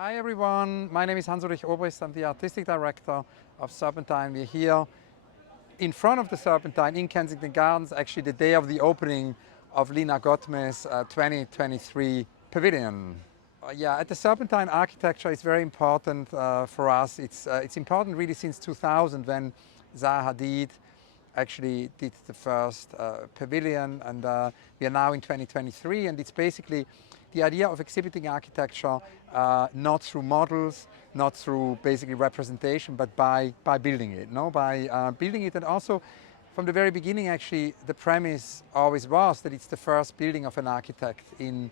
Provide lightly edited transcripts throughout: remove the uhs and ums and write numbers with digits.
Hi everyone, my name is Ulrich Obrist. I'm the artistic director of Serpentine. We're here in front of the Serpentine in Kensington Gardens, actually the day of the opening of Lina Ghotmeh's 2023 pavilion. At the Serpentine, architecture is very important for us. It's important really since 2000 when Zaha Hadid actually did the first pavilion, and we are now in 2023, and it's basically the idea of exhibiting architecture not through models, not through basically representation, but by building it, by building it. And also from the very beginning, actually, the premise always was that it's the first building of an architect in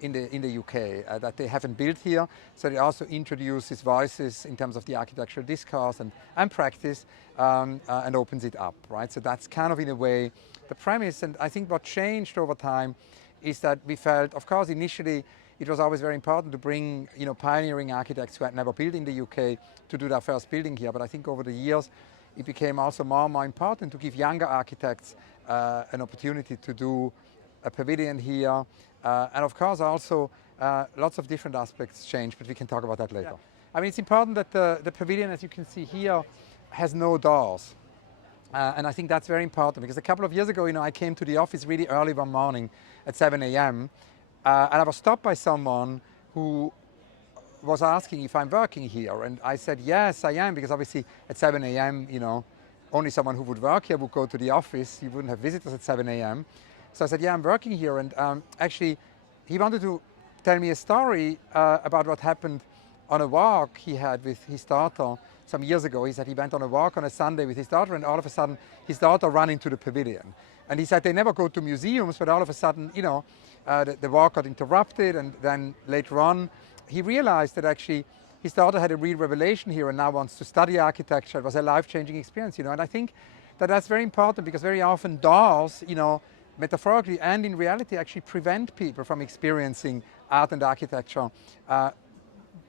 the UK that they haven't built here. So it also introduces voices in terms of the architectural discourse and practice and opens it up, right? So that's kind of in a way the premise. And I think what changed over time is that we felt, of course, initially it was always very important to bring pioneering architects who had never built in the UK to do their first building here. But I think over the years it became also more and more important to give younger architects an opportunity to do a pavilion here. And of course also lots of different aspects change, but we can talk about that later. Yeah. I mean, it's important that the pavilion, as you can see here, has no doors. And I think that's very important because a couple of years ago, I came to the office really early one morning at 7 a.m. And I was stopped by someone who was asking if I'm working here. And I said, yes, I am, because obviously at 7 a.m., only someone who would work here would go to the office. You wouldn't have visitors at 7 a.m. So I said, yeah, I'm working here. And actually, he wanted to tell me a story about what happened on a walk he had with his daughter some years ago. He said he went on a walk on a Sunday with his daughter, and all of a sudden his daughter ran into the pavilion. And he said they never go to museums, but all of a sudden, the walk got interrupted, and then later on he realized that actually his daughter had a real revelation here and now wants to study architecture. It was a life-changing experience, and I think that that's very important because very often doors, metaphorically and in reality, actually prevent people from experiencing art and architecture,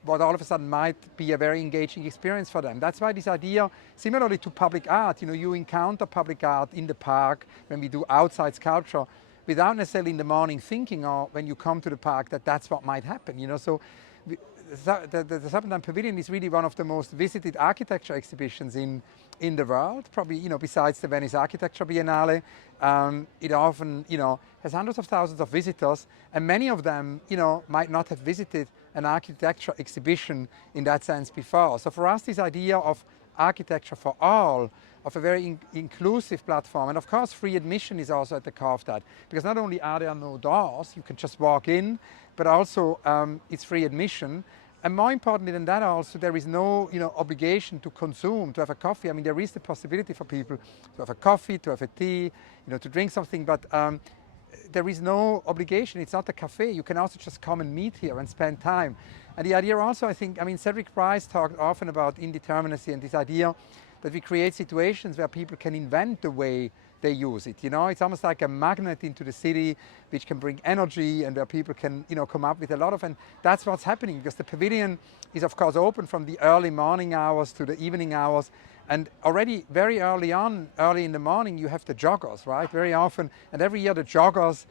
what all of a sudden might be a very engaging experience for them. That's why this idea, similarly to public art, you encounter public art in the park when we do outside sculpture without necessarily in the morning thinking, or when you come to the park, that that's what might happen. So the Serpentine Pavilion is really one of the most visited architecture exhibitions in the world, probably, besides the Venice Architecture Biennale. It often, has hundreds of thousands of visitors, and many of them, might not have visited an architecture exhibition in that sense before. So for us, this idea of architecture for all, of a very inclusive platform, and of course free admission is also at the core of that, because not only are there no doors, you can just walk in, but also it's free admission. And more importantly than that, also there is no obligation to consume, to have a coffee. I mean, there is the possibility for people to have a coffee, to have a tea, to drink something, but there is no obligation. It's not a cafe. You can also just come and meet here and spend time. And the idea also, Cedric Price talked often about indeterminacy and this idea that we create situations where people can invent the way they use it. It's almost like a magnet into the city, which can bring energy, and where people can, come up with a lot of, and that's what's happening, because the pavilion is of course open from the early morning hours to the evening hours. And already very early in the morning, you have the joggers, right? Very often, and every year the joggers,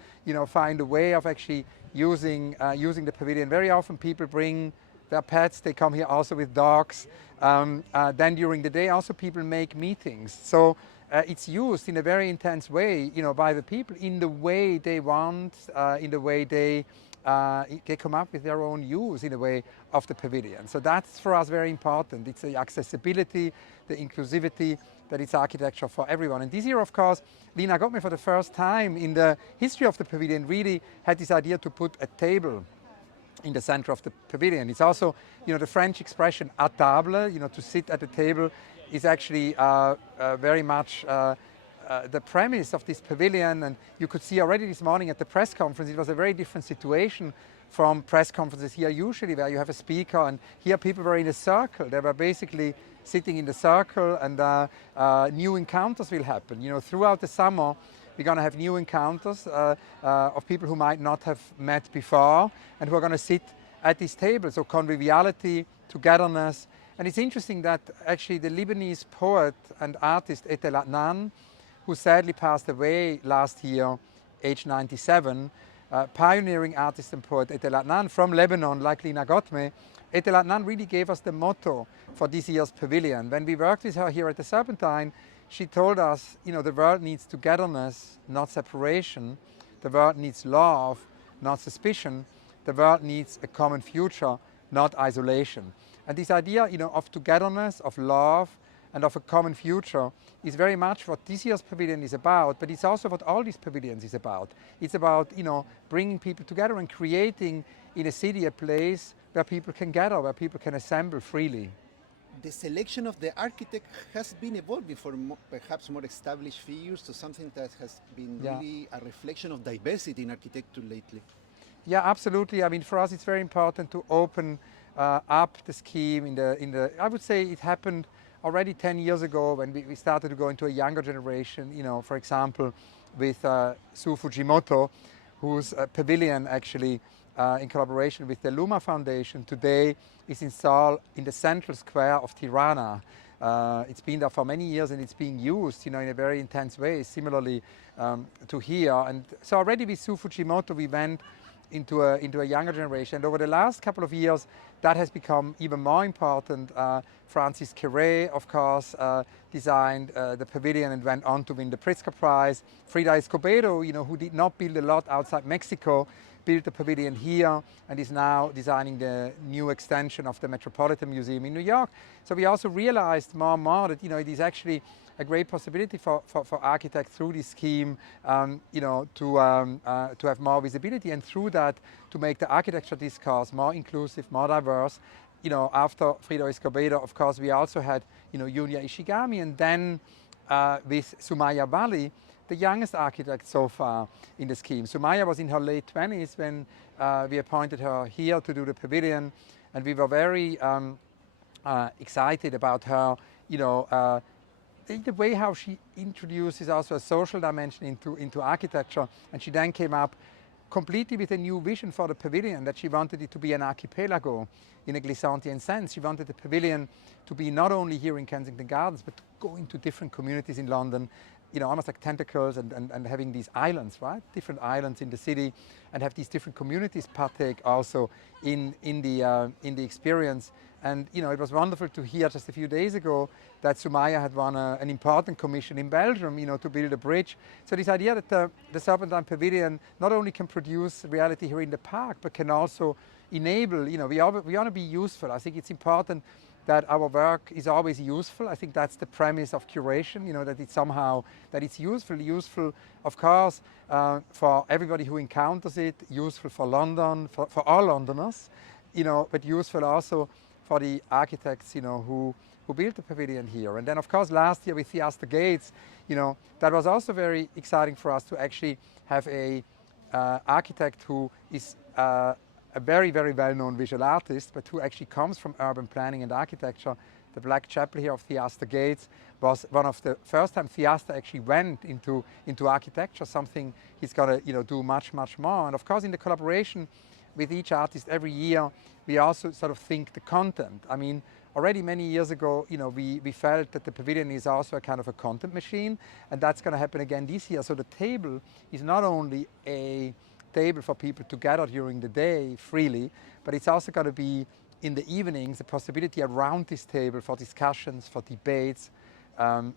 find a way of actually using the pavilion. Very often people bring their pets. They come here also with dogs. Then during the day, also people make meetings. So it's used in a very intense way, by the people in the way they want, in the way they come up with their own use, in a way, of the pavilion. So that's for us very important. It's the accessibility, the inclusivity, that it's architecture for everyone. And this year, of course, Lina Ghotmeh, for the first time in the history of the pavilion, really had this idea to put a table in the center of the pavilion. It's also, the French expression à table, to sit at the table, is actually very much the premise of this pavilion. And you could see already this morning at the press conference, it was a very different situation from press conferences here usually, where you have a speaker, and here people were in a circle. They were basically sitting in the circle, and new encounters will happen. Throughout the summer, we're going to have new encounters of people who might not have met before, and who are going to sit at this table. So conviviality, togetherness. And it's interesting that actually the Lebanese poet and artist Etel Adnan, who sadly passed away last year, age 97, pioneering artist and poet Et El Adnan from Lebanon, like Lina Ghotmeh. Et El Adnan really gave us the motto for this year's pavilion. When we worked with her here at the Serpentine, she told us, the world needs togetherness, not separation. The world needs love, not suspicion. The world needs a common future, not isolation. And this idea, of togetherness, of love, and of a common future is very much what this year's pavilion is about, but it's also what all these pavilions is about. It's about, bringing people together and creating in a city a place where people can gather, where people can assemble freely. The selection of the architect has been evolving from perhaps more established figures to something that has been really a reflection of diversity in architecture lately. Yeah, absolutely. I mean, for us, it's very important to open up the scheme I would say it happened already 10 years ago when we started to go into a younger generation, for example, with Sue Fujimoto, whose pavilion actually, in collaboration with the Luma Foundation, today is installed in the central square of Tirana. It's been there for many years and it's being used, in a very intense way, similarly to here. And so already with Sue Fujimoto, we went into a younger generation. And over the last couple of years, that has become even more important. Francis Queré, of course, designed the pavilion and went on to win the Pritzker Prize. Frida Escobedo, who did not build a lot outside Mexico, built the pavilion here and is now designing the new extension of the Metropolitan Museum in New York. So we also realized more and more that, it is actually a great possibility for architects through this scheme, to have more visibility, and through that to make the architecture discourse more inclusive, more diverse. After Frida Escobedo, of course, we also had, Yunya Ishigami, and then with Sumaya Bali, the youngest architect so far in the scheme. Sumaya was in her late 20s when we appointed her here to do the pavilion, and we were very excited about her, the way how she introduces also a social dimension into architecture, and she then came up completely with a new vision for the pavilion, that she wanted it to be an archipelago in a Glissantian sense. She wanted the pavilion to be not only here in Kensington Gardens, but to go into different communities in London, almost like tentacles, and having these islands, right? Different islands in the city, and have these different communities partake also in the experience. And it was wonderful to hear just a few days ago that Sumaya had won an important commission in Belgium, to build a bridge. So this idea that the Serpentine Pavilion not only can produce reality here in the park, but can also enable, we want to be useful. I think it's important that our work is always useful. I think that's the premise of curation, that it's useful, of course, for everybody who encounters it, useful for London, for all Londoners, but useful also for the architects, who built the pavilion here. And then, of course, last year with Theaster Gates, that was also very exciting for us to actually have a architect who is a very, very well-known visual artist, but who actually comes from urban planning and architecture. The Black Chapel here of Theaster Gates was one of the first time Theaster actually went into architecture, something he's got to do much, much more. And of course, in the collaboration with each artist every year, we also sort of think the content. I mean, already many years ago, we felt that the pavilion is also a kind of a content machine, and that's going to happen again this year. So the table is not only a table for people to gather during the day freely, but it's also going to be in the evenings a possibility around this table for discussions, for debates,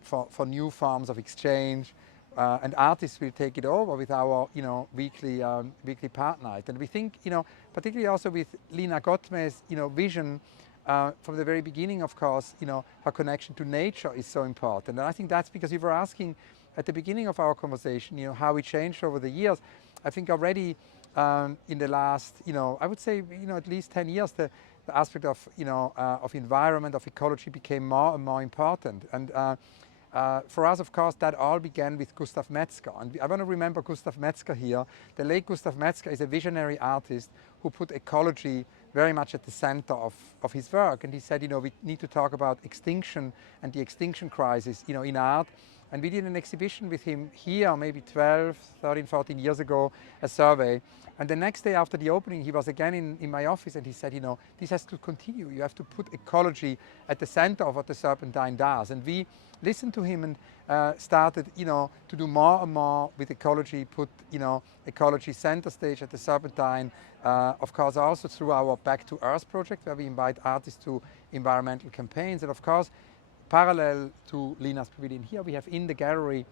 for new forms of exchange, and artists will take it over with our weekly part night. And we think, particularly also with Lina Ghotmeh's vision from the very beginning, of course, her connection to nature is so important. And I think that's because you were asking at the beginning of our conversation, how we changed over the years. I think already in the last, I would say, at least 10 years, the aspect of, of environment, of ecology became more and more important. And for us, of course, that all began with Gustav Metzger. And I want to remember Gustav Metzger here. The late Gustav Metzger is a visionary artist who put ecology very much at the center of his work. And he said, we need to talk about extinction and the extinction crisis, in art. And we did an exhibition with him here maybe 12, 13, 14 years ago, a survey. And the next day after the opening, he was again in my office and he said, you know, this has to continue. You have to put ecology at the center of what the Serpentine does. And we listened to him and started, you know, to do more and more with ecology, put, you know, ecology center stage at the Serpentine. Of course, also through our Back to Earth project, where we invite artists to environmental campaigns. And of course, parallel to Lina's pavilion here, we have in the gallery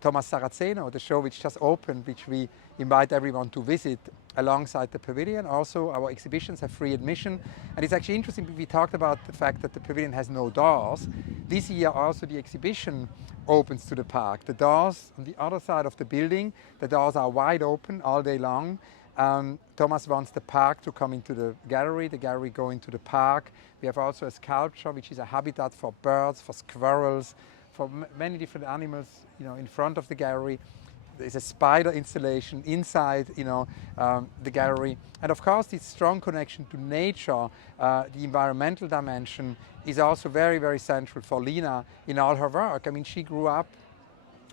Thomas Saraceno, the show which just opened, which we invite everyone to visit alongside the pavilion. Also, our exhibitions have free admission. And it's actually interesting, we talked about the fact that the pavilion has no doors. This year also the exhibition opens to the park. The doors on the other side of the building, the doors are wide open all day long. Thomas wants the park to come into the gallery go into the park. We have also a sculpture which is a habitat for birds, for squirrels, for many different animals, you know, in front of the gallery. There's a spider installation inside, you know, the gallery. And of course, this strong connection to nature, the environmental dimension, is also very, very central for Lina in all her work. I mean, she grew up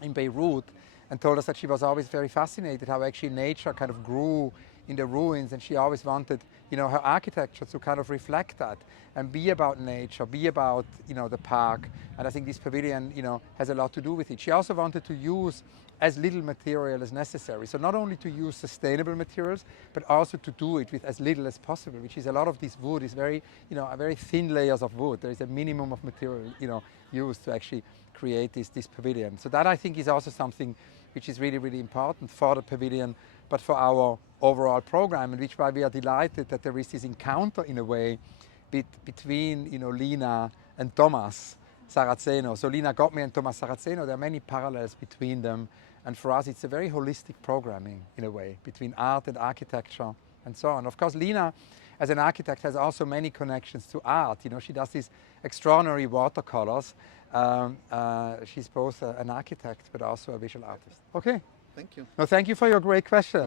in Beirut and told us that she was always very fascinated how actually nature kind of grew in the ruins, and she always wanted, you know, her architecture to kind of reflect that and be about nature, be about, you know, the park. And I think this pavilion, you know, has a lot to do with it. She also wanted to use as little material as necessary. So not only to use sustainable materials, but also to do it with as little as possible, which is a lot of this wood is very, you know, very thin layers of wood. There is a minimum of material, you know, used to actually create this pavilion. So that I think is also something which is really, really important for the pavilion, but for our overall program, and which why we are delighted that there is this encounter in a way between, you know, Lina and Thomas Saraceno. So Lina Ghotmeh and Thomas Saraceno, there are many parallels between them. And for us, it's a very holistic programming in a way between art and architecture and so on. Of course, Lina, as an architect, has also many connections to art. You know, she does these extraordinary watercolors. She's both an architect, but also a visual artist. Okay. Thank you. No, thank you for your great question.